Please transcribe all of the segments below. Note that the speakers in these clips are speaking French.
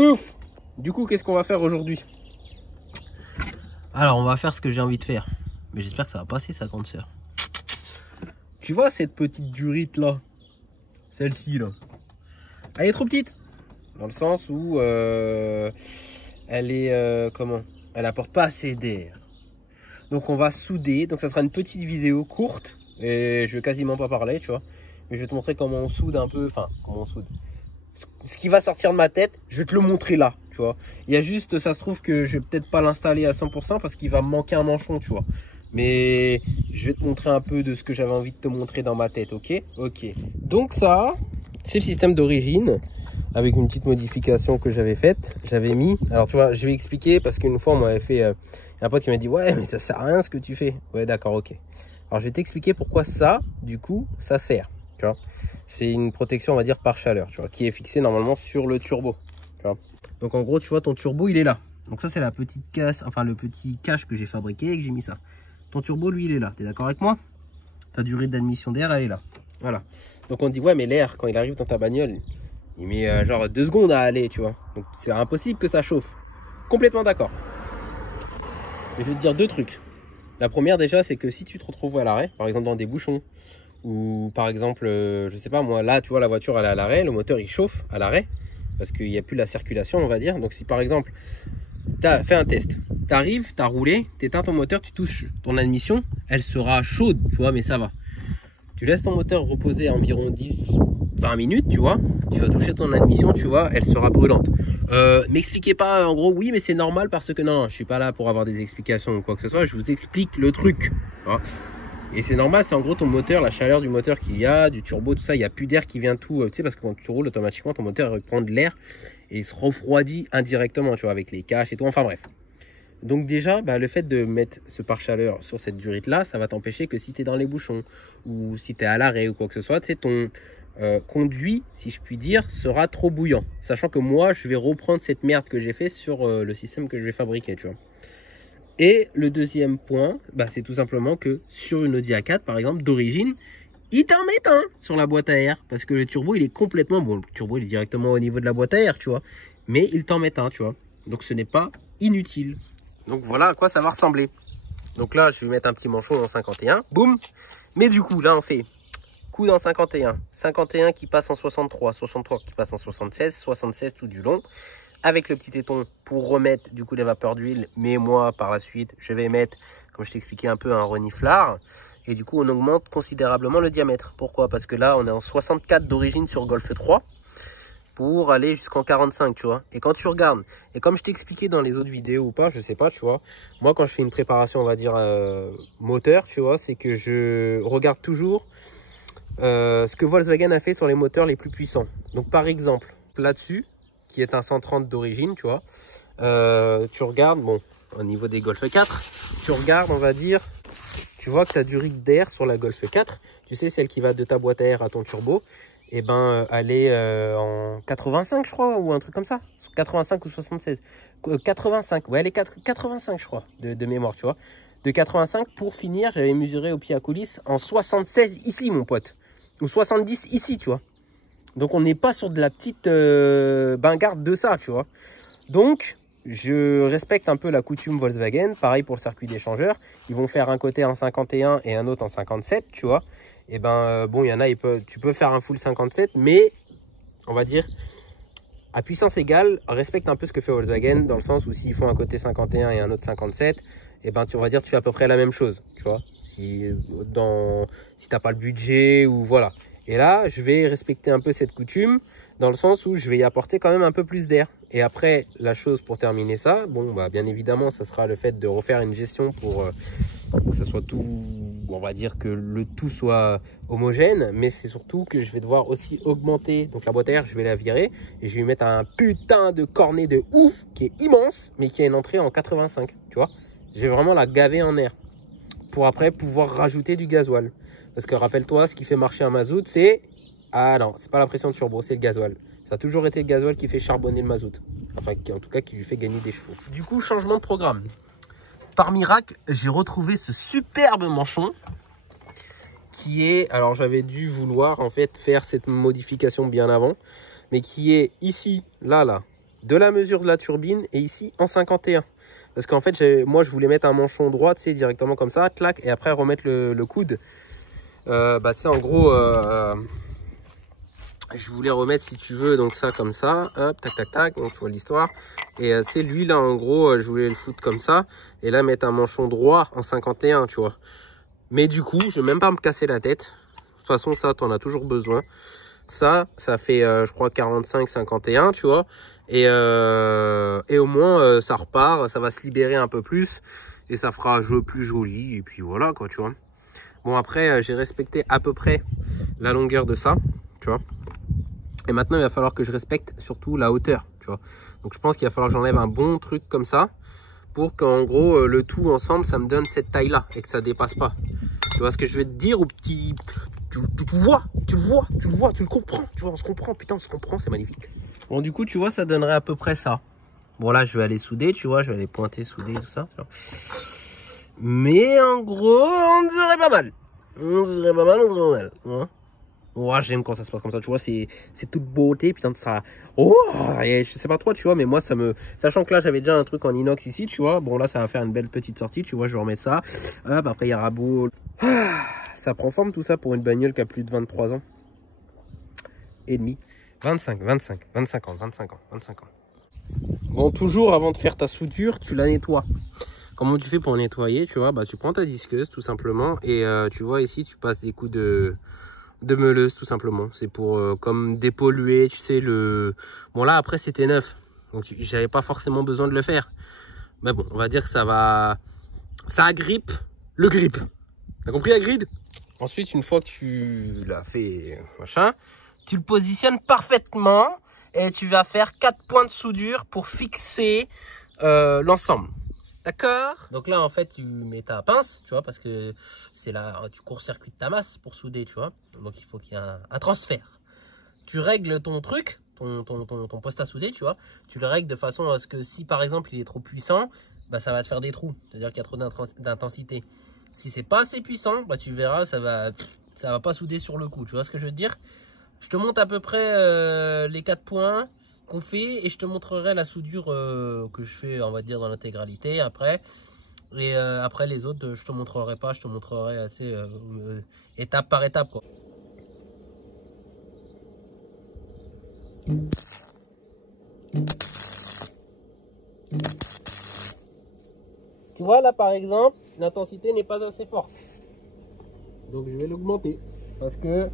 Pouf. Du coup, qu'est-ce qu'on va faire aujourd'hui? Alors, on va faire ce que j'ai envie de faire. Mais j'espère que ça va passer, sa grande sœur. Tu vois cette petite durite là? Celle-ci là. Elle est trop petite. Dans le sens où elle est comment? Elle apporte pas assez d'air. Donc on va souder. Donc ça sera une petite vidéo courte. Et je vais quasiment pas parler, tu vois. Mais je vais te montrer comment on soude un peu. Enfin, comment on soude. Ce qui va sortir de ma tête, je vais te le montrer là, tu vois. Il y a juste, ça se trouve que je vais peut-être pas l'installer à 100% parce qu'il va me manquer un manchon, tu vois. Mais je vais te montrer un peu de ce que j'avais envie de te montrer dans ma tête, ok? Ok. Donc ça, c'est le système d'origine. Avec une petite modification que j'avais faite. J'avais mis, alors tu vois, je vais expliquer parce qu'une fois on m'avait fait, un pote qui m'a dit ouais mais ça sert à rien ce que tu fais. Ouais d'accord, ok. Alors je vais t'expliquer pourquoi ça, du coup, ça sert, tu vois. C'est une protection, on va dire, par chaleur, tu vois, qui est fixée normalement sur le turbo, tu vois. Donc en gros, tu vois, ton turbo, il est là. Donc ça, c'est la petite casse, enfin le petit cache que j'ai fabriqué et que j'ai mis ça. Ton turbo, lui, il est là. T'es d'accord avec moi? Ta durée d'admission d'air, elle est là. Voilà. Donc on dit, ouais, mais l'air, quand il arrive dans ta bagnole, il met genre 2 secondes à aller, tu vois. Donc c'est impossible que ça chauffe. Complètement d'accord. Mais je vais te dire 2 trucs. La première, déjà, c'est que si tu te retrouves à l'arrêt, par exemple dans des bouchons, ou par exemple, je sais pas moi, là tu vois la voiture elle est à l'arrêt, le moteur il chauffe à l'arrêt parce qu'il n'y a plus la circulation, on va dire. Donc si par exemple tu as fait un test, tu arrives, tu as roulé, tu éteins ton moteur, tu touches ton admission, elle sera chaude, tu vois, mais ça va. Tu laisses ton moteur reposer environ 10-20 minutes, tu vois, tu vas toucher ton admission, tu vois, elle sera brûlante. M'expliquez pas en gros oui mais c'est normal parce que non, je suis pas là pour avoir des explications ou quoi que ce soit, je vous explique le truc, hein. Et c'est normal, c'est en gros ton moteur, la chaleur du moteur qu'il y a, du turbo, tout ça, il n'y a plus d'air qui vient tout, tu sais, parce que quand tu roules automatiquement, ton moteur prend de l'air et il se refroidit indirectement, tu vois, avec les caches et tout, enfin bref. Donc déjà, bah, le fait de mettre ce pare-chaleur sur cette durite-là, ça va t'empêcher que si tu es dans les bouchons ou si tu es à l'arrêt ou quoi que ce soit, tu sais, ton conduit, si je puis dire, sera trop bouillant. Sachant que moi, je vais reprendre cette merde que j'ai fait sur le système que je vais fabriquer, tu vois. Et le deuxième point, bah, c'est tout simplement que sur une Audi A4, par exemple, d'origine, il t'en met un sur la boîte à air. Parce que le turbo, il est complètement... Bon, le turbo, il est directement au niveau de la boîte à air, tu vois. Mais il t'en met un, tu vois. Donc, ce n'est pas inutile. Donc, voilà à quoi ça va ressembler. Donc là, je vais mettre un petit manchon en 51. Boum. Mais du coup, là, on fait coup dans 51. 51 qui passe en 63. 63 qui passe en 76. 76 tout du long. Avec le petit téton pour remettre du coup les vapeurs d'huile. Mais moi, par la suite, je vais mettre, comme je t'ai expliqué un peu, un reniflard. Et du coup, on augmente considérablement le diamètre. Pourquoi? Parce que là, on est en 64 d'origine sur Golf 3 pour aller jusqu'en 45, tu vois. Et quand tu regardes, et comme je t'ai expliqué dans les autres vidéos ou pas, je sais pas, tu vois. Moi, quand je fais une préparation, on va dire, moteur, tu vois, c'est que je regarde toujours ce que Volkswagen a fait sur les moteurs les plus puissants. Donc, par exemple, là-dessus, qui est un 130 d'origine, tu vois. Tu regardes, bon, au niveau des Golf 4, tu regardes, on va dire, tu vois que ta durite d'air sur la Golf 4, tu sais, celle qui va de ta boîte à air à ton turbo, et ben, elle est en 85, je crois, ou un truc comme ça. 85 ou 76. 85, ouais, elle est 85, je crois, de mémoire, tu vois. De 85, pour finir, j'avais mesuré au pied à coulisses en 76 ici, mon pote. Ou 70 ici, tu vois. Donc, on n'est pas sur de la petite bingarde de ça, tu vois. Donc, je respecte un peu la coutume Volkswagen. Pareil pour le circuit d'échangeur. Ils vont faire un côté en 51 et un autre en 57, tu vois. Et ben, bon, il y en a, tu peux faire un full 57, mais on va dire, à puissance égale, respecte un peu ce que fait Volkswagen, dans le sens où s'ils font un côté 51 et un autre 57, et ben, on va dire, tu fais à peu près la même chose, tu vois. Si t'as pas le budget ou voilà. Et là, je vais respecter un peu cette coutume dans le sens où je vais y apporter quand même un peu plus d'air. Et après, la chose pour terminer ça, bon, bah, bien évidemment, ça sera le fait de refaire une gestion pour que ça soit tout, on va dire que le tout soit homogène. Mais c'est surtout que je vais devoir aussi augmenter. Donc la boîte à air, je vais la virer et je vais lui mettre un putain de cornet de ouf qui est immense, mais qui a une entrée en 85, tu vois. Je vais vraiment la gaver en air pour après pouvoir rajouter du gasoil. Parce que rappelle-toi, ce qui fait marcher un mazout, c'est... Ah non, c'est pas la pression de turbo, c'est le gasoil. Ça a toujours été le gasoil qui fait charbonner le mazout. Enfin, en tout cas, qui lui fait gagner des chevaux. Du coup, changement de programme. Par miracle, j'ai retrouvé ce superbe manchon qui est... Alors, j'avais dû vouloir, en fait, faire cette modification bien avant. Mais qui est ici, là, de la mesure de la turbine et ici en 51. Parce qu'en fait, moi, je voulais mettre un manchon droit, tu sais, directement comme ça, clac, et après remettre le coude. Bah, tu sais, en gros, je voulais remettre, si tu veux, donc ça comme ça, hop, tac, tac, tac, donc tu vois l'histoire. Et tu sais, lui, là, en gros, je voulais le foutre comme ça, et là, mettre un manchon droit en 51, tu vois. Mais du coup, je vais même pas me casser la tête. De toute façon, ça, t'en as toujours besoin. Ça fait, je crois, 45, 51, tu vois. Et au moins, ça repart, ça va se libérer un peu plus. Et ça fera un jeu plus joli. Et puis voilà, quoi, tu vois. Bon, après, j'ai respecté à peu près la longueur de ça, tu vois. Et maintenant, il va falloir que je respecte surtout la hauteur, tu vois. Donc, je pense qu'il va falloir que j'enlève un bon truc comme ça. Pour qu'en gros, le tout ensemble, ça me donne cette taille-là. Et que ça dépasse pas. Tu vois ce que je veux te dire, ou petit... Tu le vois, tu le comprends, tu vois, on se comprend, putain, on se comprend, c'est magnifique. Bon, du coup, tu vois, ça donnerait à peu près ça. Bon, là, je vais aller souder, tu vois, je vais aller pointer, souder, tout ça. Tu vois. Mais en gros, on dirait pas mal. On dirait pas mal. Hein. Ouais, j'aime quand ça se passe comme ça, tu vois, c'est toute beauté, putain, ça... Oh, et je sais pas toi, tu vois, mais moi, ça me... Sachant que là, j'avais déjà un truc en inox ici, tu vois. Bon, là, ça va faire une belle petite sortie, tu vois, je vais remettre ça. Hop, après, il y aura beau... Ça prend forme tout ça pour une bagnole qui a plus de 23 ans. Et demi. 25 ans. Bon, toujours avant de faire ta soudure, tu la nettoies. Comment tu fais pour nettoyer, tu vois, bah tu prends ta disqueuse tout simplement. Et tu vois ici, tu passes des coups de meuleuse tout simplement. C'est pour comme dépolluer, tu sais, le... Bon là, après, c'était neuf. Donc, j'avais pas forcément besoin de le faire. Mais bon, on va dire que ça va... Ça agrippe le grip. T'as compris, Hagrid? Ensuite, une fois que tu l'as fait, machin, tu le positionnes parfaitement et tu vas faire 4 points de soudure pour fixer l'ensemble. D'accord? Donc là, en fait, tu mets ta pince, tu vois, parce que c'est là, tu court-circuites ta masse pour souder, tu vois. Donc, il faut qu'il y ait un transfert. Tu règles ton truc, ton poste à souder, tu vois. Tu le règles de façon à ce que si, par exemple, il est trop puissant, bah, ça va te faire des trous. C'est-à-dire qu'il y a trop d'intensité. Si c'est pas assez puissant, bah tu verras, ça va pas souder sur le coup. Tu vois ce que je veux te dire? Je te montre à peu près les 4 points qu'on fait et je te montrerai la soudure que je fais, on va dire, dans l'intégralité après. Et après les autres, je te montrerai pas, je te montrerai étape par étape, quoi. Tu vois là par exemple, l'intensité n'est pas assez forte. Donc je vais l'augmenter. Parce que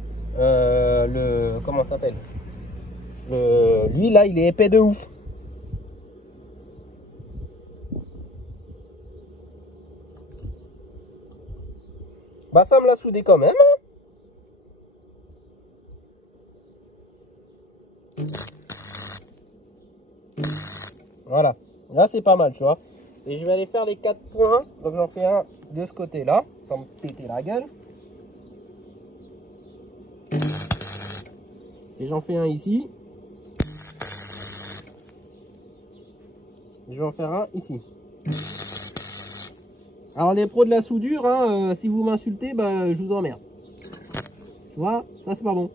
comment ça s'appelle? Lui là il est épais de ouf. Bah ça me l'a soudé quand même. Voilà. Là c'est pas mal, tu vois. Et je vais aller faire les 4 points. Donc j'en fais un de ce côté-là, sans me péter la gueule. Et j'en fais un ici. Je vais en faire un ici. Alors les pros de la soudure, hein, si vous m'insultez, bah je vous emmerde. Tu vois, ça c'est pas bon.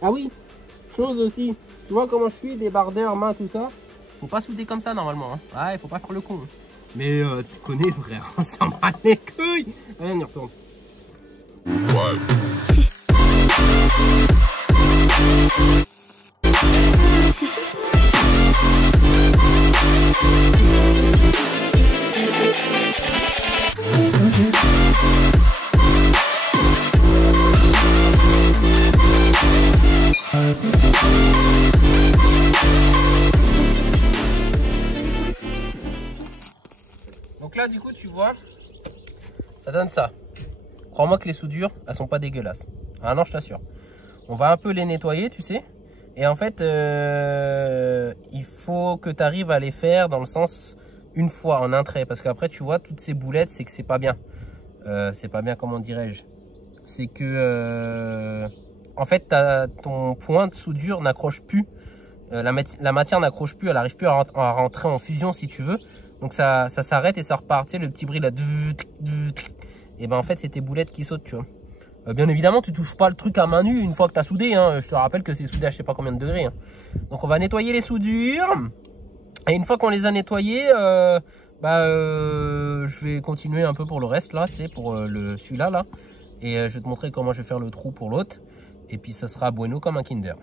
Ah oui, chose aussi, tu vois comment je suis, débardeur, main, tout ça. Faut pas souder comme ça normalement, hein. Ouais, faut pas faire le con. Mais tu connais frère, on s'en bat les couilles. Allez, on y retourne. Donc là du coup tu vois, ça donne ça. Crois-moi que les soudures, elles sont pas dégueulasses. Ah non, je t'assure. On va un peu les nettoyer, tu sais. Et en fait, il faut que tu arrives à les faire dans le sens une fois en un trait. Parce qu'après, tu vois, toutes ces boulettes, c'est que c'est pas bien. C'est pas bien, comment dirais-je. C'est que, en fait, ton point de soudure n'accroche plus. La matière n'accroche plus, elle n'arrive plus à rentrer en fusion, si tu veux. Donc ça s'arrête et ça repart. Tu sais, le petit bruit là. Et ben en fait, c'est tes boulettes qui sautent, tu vois. Bien évidemment, tu touches pas le truc à main nue une fois que tu as soudé. Hein. Je te rappelle que c'est soudé à je sais pas combien de degrés. Hein. Donc on va nettoyer les soudures. Et une fois qu'on les a nettoyées, je vais continuer un peu pour le reste là, tu sais, pour celui-là là. Et je vais te montrer comment je vais faire le trou pour l'autre. Et puis ça sera bueno comme un Kinder.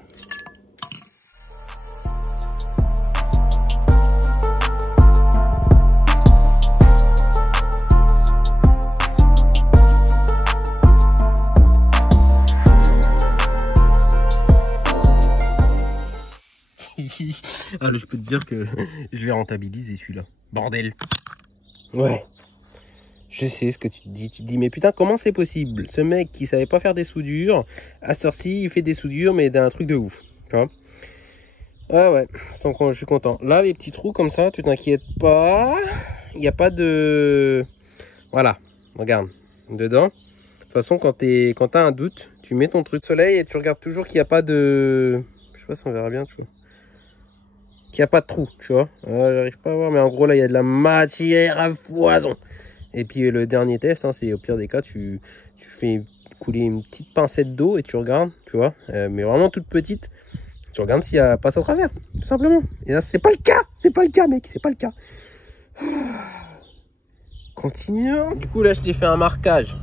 Alors je peux te dire que je vais rentabiliser celui-là. Bordel. Ouais. Je sais ce que tu te dis. Tu te dis mais putain comment c'est possible? Ce mec qui savait pas faire des soudures, à ce ci il fait des soudures mais d'un truc de ouf. Tu vois? Ah ouais, je suis content. Là les petits trous comme ça, tu t'inquiètes pas. Il n'y a pas de... Voilà, regarde. Dedans. De toute façon quand t'as un doute, tu mets ton truc de soleil et tu regardes toujours qu'il n'y a pas de... Je sais pas si on verra bien, tu vois. Qu'il n'y a pas de trou, tu vois. J'arrive pas à voir, mais en gros là il y a de la matière à foison. Et puis le dernier test, hein, c'est au pire des cas, tu fais couler une petite pincette d'eau et tu regardes, tu vois, mais vraiment toute petite. Tu regardes s'il y a passe au travers, tout simplement. Et là c'est pas le cas, mec, c'est pas le cas. Continuons. Du coup là je t'ai fait un marquage,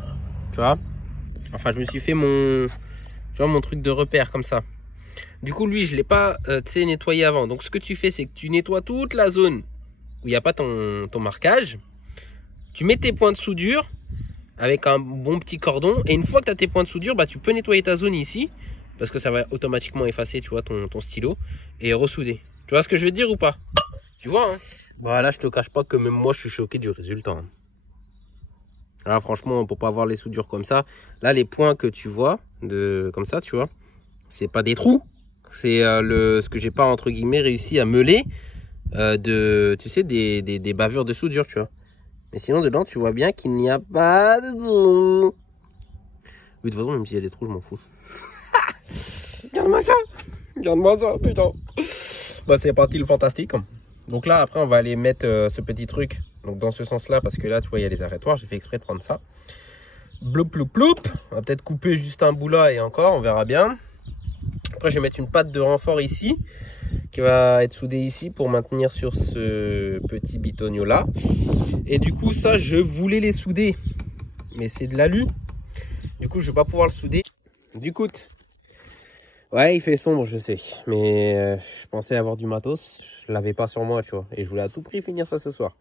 tu vois. Enfin je me suis fait mon truc de repère comme ça. Du coup, lui, je ne l'ai pas nettoyé avant. Donc, ce que tu fais, c'est que tu nettoies toute la zone où il n'y a pas ton marquage. Tu mets tes points de soudure avec un bon petit cordon. Et une fois que tu as tes points de soudure, bah, tu peux nettoyer ta zone ici. Parce que ça va automatiquement effacer, tu vois, ton stylo. Et ressouder. Tu vois ce que je veux dire ou pas? Tu vois, hein? Bah, là, je te cache pas que même moi, je suis choqué du résultat. Hein. Là, franchement, pour pas avoir les soudures comme ça. Là, les points que tu vois, comme ça, tu vois. C'est pas des trous, c'est ce que j'ai pas entre guillemets réussi à meuler tu sais, des bavures de soudure, tu vois. Mais sinon dedans tu vois bien qu'il n'y a pas de trous. Oui, de toute façon même s'il y a des trous je m'en fous. Regarde-moi ça, putain. Bah c'est parti le fantastique. Donc là après on va aller mettre ce petit truc donc dans ce sens là parce que là tu vois il y a les arrêtoirs, j'ai fait exprès de prendre ça. Bloup ploup ploup. On va peut-être couper juste un bout là et encore on verra bien. Après, je vais mettre une patte de renfort ici, qui va être soudée ici pour maintenir sur ce petit bitonio là. Et du coup, ça, je voulais les souder, mais c'est de l'alu. Du coup, je vais pas pouvoir le souder. Du coup, ouais, il fait sombre, je sais, mais je pensais avoir du matos, je l'avais pas sur moi, tu vois. Et je voulais à tout prix finir ça ce soir.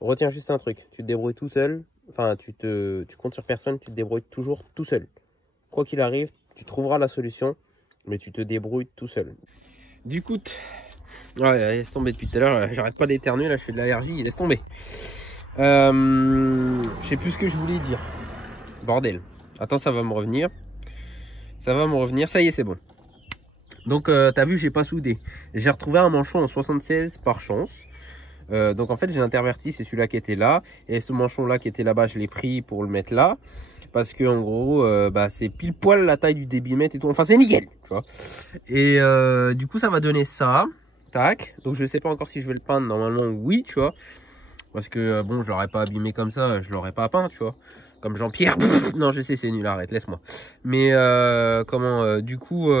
Retiens juste un truc, tu te débrouilles tout seul. Enfin, tu comptes sur personne, tu te débrouilles toujours tout seul. Quoi qu'il arrive, tu trouveras la solution. Mais tu te débrouilles tout seul. Du coup, ouais, laisse tomber depuis tout à l'heure. J'arrête pas d'éternuer. Là, je fais de l'allergie. Laisse tomber. Je sais plus ce que je voulais dire. Bordel. Attends, ça va me revenir. Ça va me revenir. Ça y est, c'est bon. Donc, t'as vu, j'ai pas soudé. J'ai retrouvé un manchon en 76 par chance. Donc, en fait, j'ai interverti. C'est celui-là qui était là. Et ce manchon-là qui était là-bas, je l'ai pris pour le mettre là. Parce que en gros, c'est pile poil la taille du débitmètre et tout. Enfin, c'est nickel, tu vois. Et du coup, ça va donner ça. Tac. Donc, je sais pas encore si je vais le peindre. Normalement, oui, tu vois. Parce que bon, je l'aurais pas abîmé comme ça. Je l'aurais pas peint, tu vois. Comme Jean-Pierre. Non, je sais, c'est nul. Arrête, laisse-moi. Mais du coup,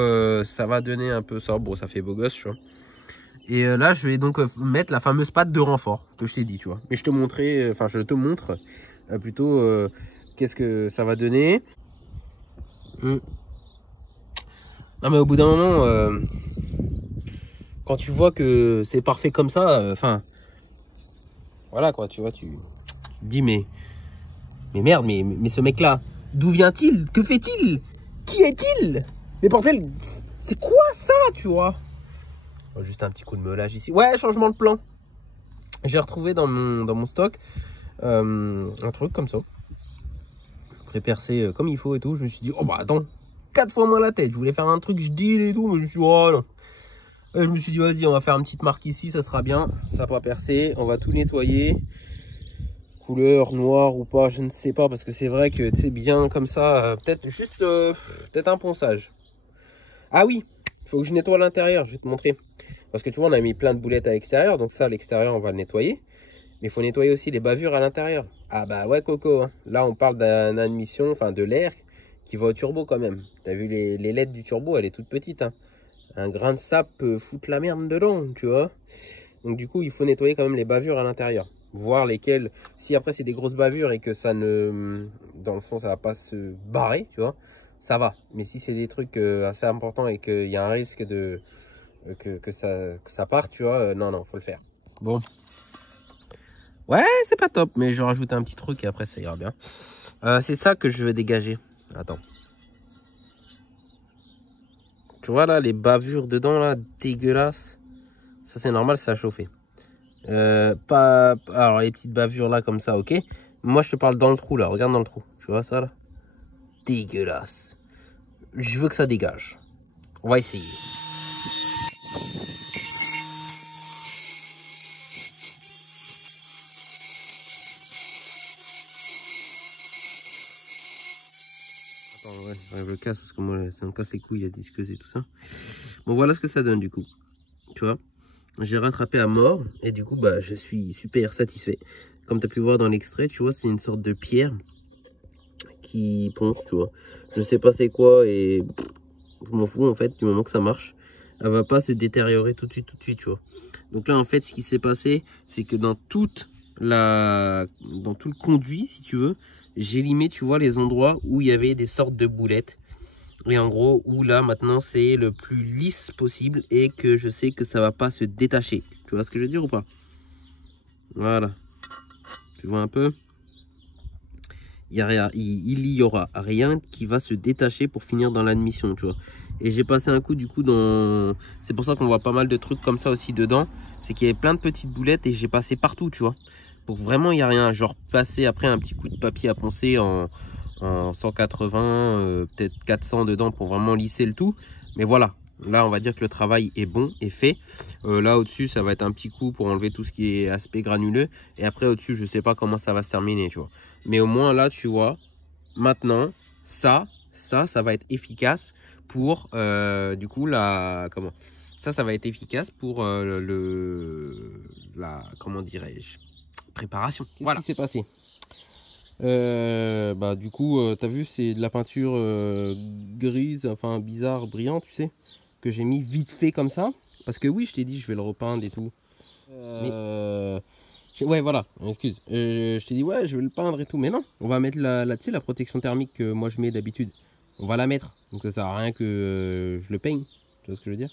ça va donner un peu ça. Bon, ça fait beau gosse, tu vois. Et là, je vais donc mettre la fameuse patte de renfort que je t'ai dit, tu vois. Mais je te montrerai, enfin, je te montre plutôt. Qu'est-ce que ça va donner? Non mais au bout d'un moment, quand tu vois que c'est parfait comme ça, enfin, voilà quoi, tu vois, tu te dis mais merde, mais ce mec-là, d'où vient-il? Que fait-il? Qui est-il? Mais bordel, c'est quoi ça, tu vois? Juste un petit coup de meulage ici. Ouais, changement de plan. J'ai retrouvé dans mon stock un truc comme ça. Percé comme il faut et tout. Je me suis dit, oh bah attends, 4 fois moins la tête. Je voulais faire un truc, je deal et tout, mais je me suis dit, oh non. Je me suis dit, vas-y, on va faire une petite marque ici, ça sera bien. Ça va pas percer. On va tout nettoyer. Couleur noire ou pas, je ne sais pas. Parce que c'est vrai que, tu sais, bien comme ça, peut-être juste, peut-être un ponçage. Ah oui, il faut que je nettoie l'intérieur, je vais te montrer. Parce que tu vois, on a mis plein de boulettes à l'extérieur. Donc ça, à l'extérieur, on va le nettoyer. Mais il faut nettoyer aussi les bavures à l'intérieur. Ah bah ouais, Coco. Hein. Là, on parle d'une admission, enfin de l'air qui va au turbo quand même. T'as vu les LED du turbo, elle est toute petite. Hein. Un grain de sable peut foutre la merde dedans, tu vois. Donc du coup, il faut nettoyer quand même les bavures à l'intérieur. Voir lesquelles, si après c'est des grosses bavures et que ça ne, dans le fond, ça va pas se barrer, tu vois, ça va. Mais si c'est des trucs assez importants et qu'il y a un risque de que ça parte, tu vois, non, non, faut le faire. Bon. Ouais, c'est pas top, mais je rajoute un petit truc et après ça ira bien. C'est ça que je veux dégager. Attends. Tu vois là, les bavures dedans là, dégueulasses. Ça c'est normal, ça a chauffé. Alors les petites bavures là comme ça, ok. Moi je te parle dans le trou là, regarde dans le trou. Tu vois ça là? Dégueulasse. Je veux que ça dégage. On va essayer. Attends, ouais, j'enlève le casse parce que moi ça me casse les couilles, il y a disqueuse et tout ça. Bon voilà ce que ça donne du coup. Tu vois? J'ai rattrapé à mort et du coup bah je suis super satisfait. Comme tu as pu voir dans l'extrait, tu vois, c'est une sorte de pierre qui ponce, tu vois. Je sais pas c'est quoi et je m'en fous en fait du moment que ça marche. Elle va pas se détériorer tout de suite, tu vois. Donc là en fait ce qui s'est passé, c'est que dans tout le conduit, si tu veux, j'ai limé, tu vois, les endroits où il y avait des sortes de boulettes. Et en gros, où là, maintenant, c'est le plus lisse possible et que je sais que ça va pas se détacher. Tu vois ce que je veux dire ou pas? Voilà. Tu vois un peu? Il y aura rien qui va se détacher pour finir dans l'admission, tu vois. Et j'ai passé un coup, du coup, dans... C'est pour ça qu'on voit pas mal de trucs comme ça aussi dedans. C'est qu'il y avait plein de petites boulettes et j'ai passé partout, tu vois. Pour vraiment, il n'y a rien. Genre, passer après un petit coup de papier à poncer en 180, peut-être 400 dedans pour vraiment lisser le tout. Mais voilà, là on va dire que le travail est bon et fait. Là au-dessus ça va être un petit coup pour enlever tout ce qui est aspect granuleux. Et après au-dessus je sais pas comment ça va se terminer, tu vois. Mais au moins là tu vois, maintenant ça va être efficace pour du coup ça va être efficace pour comment dirais-je, préparation. Voilà. Qu'est-ce qui s'est passé? Bah du coup t'as vu, c'est de la peinture grise, enfin bizarre, brillant, tu sais, que j'ai mis vite fait comme ça parce que oui, je t'ai dit je vais le repeindre et tout, ouais voilà, excuse, je t'ai dit ouais je vais le peindre et tout, mais non, on va mettre tu sais, la protection thermique que moi je mets d'habitude, on va la mettre, donc ça sert à rien que je le peigne, tu vois ce que je veux dire?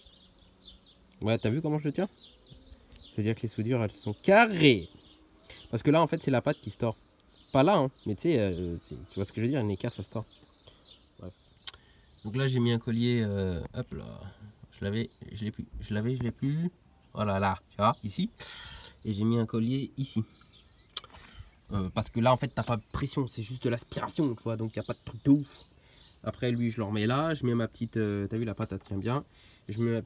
Ouais, t'as vu comment je le tiens? Je veux dire que les soudures elles sont carrées parce que là en fait c'est la pâte qui se tord. Pas là, hein, mais tu sais, tu vois ce que je veux dire, une écart ça se tord. Bref. Donc là j'ai mis un collier, hop là, je l'ai plus, je l'ai plus, voilà là, tu vois, ici, et j'ai mis un collier ici. Parce que là en fait t'as pas de pression, c'est juste de l'aspiration, tu vois, donc il n'y a pas de truc de ouf. Après lui je le remets là, je mets ma petite, t'as vu la pâte elle tient bien, je mets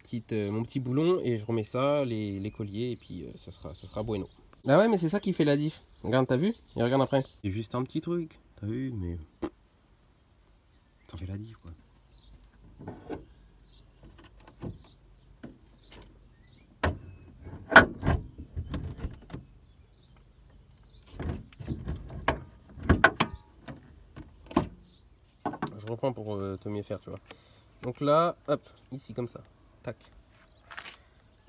mon petit boulon et je remets ça, les colliers, et puis ça sera bueno. Ah ouais, mais c'est ça qui fait la diff. Regarde, t'as vu? Et regarde après. C'est juste un petit truc, t'as vu, mais ça fait la diff quoi. Je reprends pour te mieux faire, tu vois. Donc là, hop, ici comme ça, tac.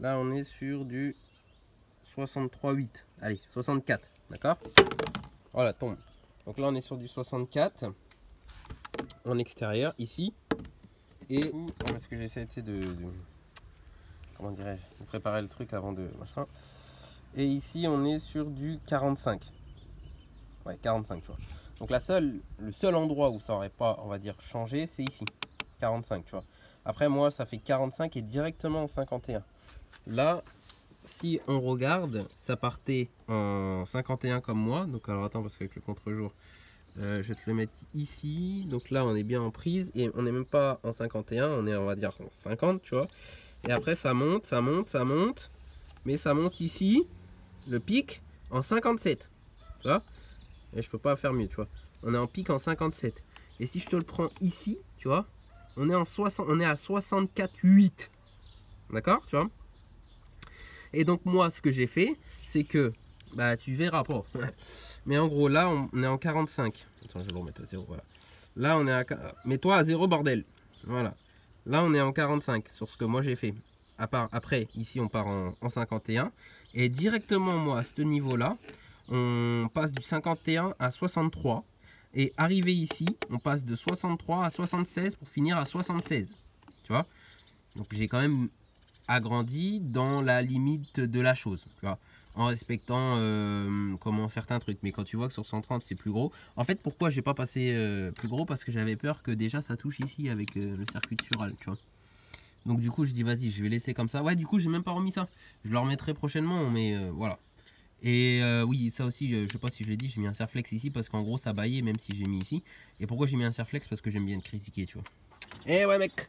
Là on est sur du 63,8. Allez, 64, d'accord? Voilà, tombe. Donc là on est sur du 64 en extérieur ici. Et parce que j'essaie de comment dirais-je, de préparer le truc avant de machin. Et ici on est sur du 45. Ouais, 45, tu vois. Donc le seul endroit où ça aurait pas, on va dire, changé, c'est ici. 45, tu vois. Après moi ça fait 45 et directement en 51. Là, si on regarde, ça partait en 51 comme moi. Donc alors attends, parce qu'avec le contre-jour, je vais te le mettre ici. Donc là on est bien en prise et on n'est même pas en 51, on est, on va dire, en 50, tu vois. Et après ça monte, ça monte, ça monte. Mais ça monte ici, le pic, en 57. Tu vois? Et je peux pas faire mieux, tu vois. On est en pic en 57. Et si je te le prends ici, tu vois, on est à 64,8. D'accord, tu vois? Et donc moi, ce que j'ai fait, c'est que, bah tu verras pas. Mais en gros, là, on est en 45. Attends, je vais le remettre à 0, voilà. Là, on est à... Mets-toi à 0, bordel. Voilà. Là, on est en 45 sur ce que moi j'ai fait. Après, ici, on part en 51. Et directement, moi, à ce niveau-là, on passe du 51 à 63. Et arrivé ici, on passe de 63 à 76 pour finir à 76. Tu vois? Donc, j'ai quand même agrandi dans la limite de la chose. Tu vois? En respectant comment certains trucs. Mais quand tu vois que sur 130 c'est plus gros. En fait, pourquoi j'ai pas passé plus gros? Parce que j'avais peur que déjà ça touche ici avec le circuit de Sural, tu vois. Donc du coup je dis vas-y, je vais laisser comme ça. Ouais, du coup j'ai même pas remis ça. Je le remettrai prochainement, mais voilà. Et oui, ça aussi, je sais pas si je l'ai dit, j'ai mis un Serflex ici parce qu'en gros ça baillait même si j'ai mis ici. Et pourquoi j'ai mis un Serflex? Parce que j'aime bien te critiquer, tu vois. Eh ouais mec,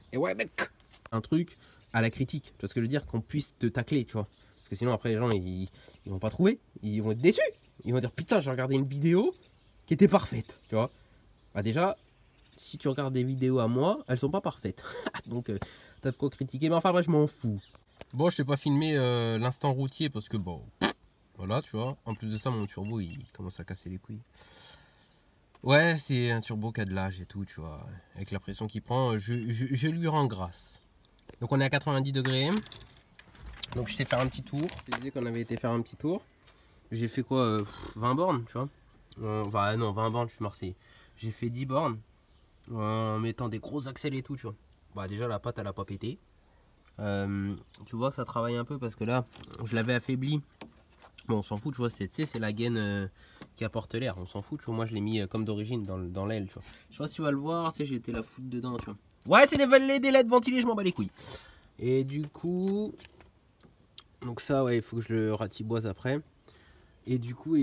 un truc à la critique, tu vois ce que je veux dire, qu'on puisse te tacler, tu vois. Parce que sinon après les gens ils vont pas trouver, ils vont être déçus. Ils vont dire putain, j'ai regardé une vidéo qui était parfaite, tu vois. Bah déjà, si tu regardes des vidéos à moi, elles sont pas parfaites. Donc t'as de quoi critiquer, mais enfin bref, je m'en fous. Bon, je t'ai pas filmé l'instant routier parce que bon, voilà, tu vois. En plus de ça, mon turbo il commence à casser les couilles. Ouais, c'est un turbo qui a de l'âge et tout, tu vois. Avec la pression qu'il prend, je lui rends grâce. Donc on est à 90 degrés. Donc je t'ai fait un petit tour. Je te disais qu'on avait été faire un petit tour. J'ai fait quoi 20 bornes, tu vois. Enfin non, 20 bornes, je suis marseillais. J'ai fait 10 bornes en mettant des gros axels et tout, tu vois. Bah déjà la patte elle a pas pété. Tu vois que ça travaille un peu parce que là, je l'avais affaibli. Bon, on s'en fout, tu vois, c'est la gaine qui apporte l'air. On s'en fout, tu vois. Moi je l'ai mis comme d'origine dans l'aile, tu vois. Je sais pas si tu vas le voir, tu sais, j'ai été la foutre dedans, tu vois. Ouais, c'est des LED ventilés, je m'en bats les couilles. Et du coup... Donc ça, ouais, il faut que je le ratiboise après. Et du coup,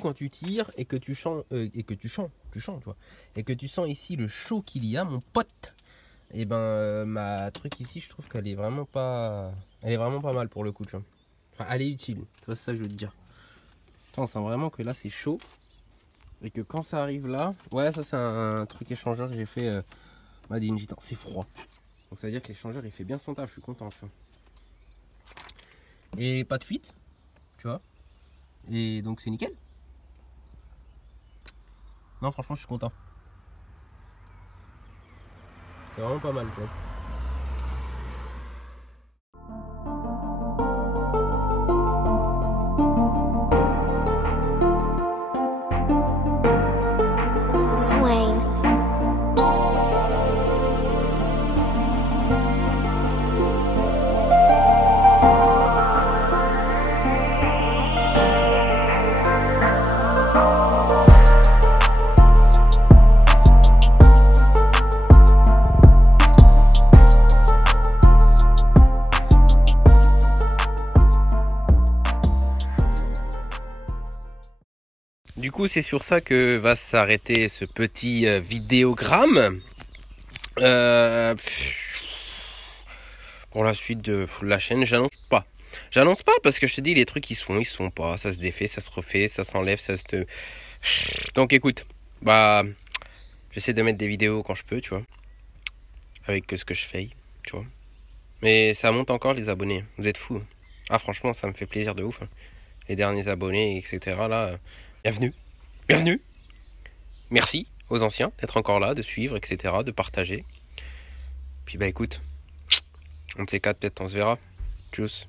quand tu tires et que tu chantes, tu vois, et que tu sens ici le chaud qu'il y a, mon pote, et ben ma truc ici, je trouve qu'elle est vraiment pas, mal pour le coup, tu vois. Enfin, elle est utile, tu vois, c'est ça que je veux te dire. On sent vraiment que là c'est chaud et que quand ça arrive là, ouais, ça c'est un truc échangeur que j'ai fait d'Ingitan, c'est froid. Donc ça veut dire que l'échangeur il fait bien son taf, je suis content, tu vois. Et pas de fuite, tu vois. Et donc c'est nickel. Non, franchement je suis content. C'est vraiment pas mal, tu vois. Swain. Du coup, c'est sur ça que va s'arrêter ce petit vidéogramme. Pour la suite de la chaîne, j'annonce pas. J'annonce pas parce que je te dis, les trucs ils se font pas. Ça se défait, ça se refait, ça s'enlève, ça se... Donc écoute, bah, j'essaie de mettre des vidéos quand je peux, tu vois. Avec ce que je fais, tu vois. Mais ça monte encore les abonnés. Vous êtes fous. Ah franchement, ça me fait plaisir de ouf. Les derniers abonnés, etc. là... Bienvenue. Merci aux anciens d'être encore là, de suivre, etc., de partager. Puis bah écoute, on de ces quatre, peut-être on se verra. Tchuss.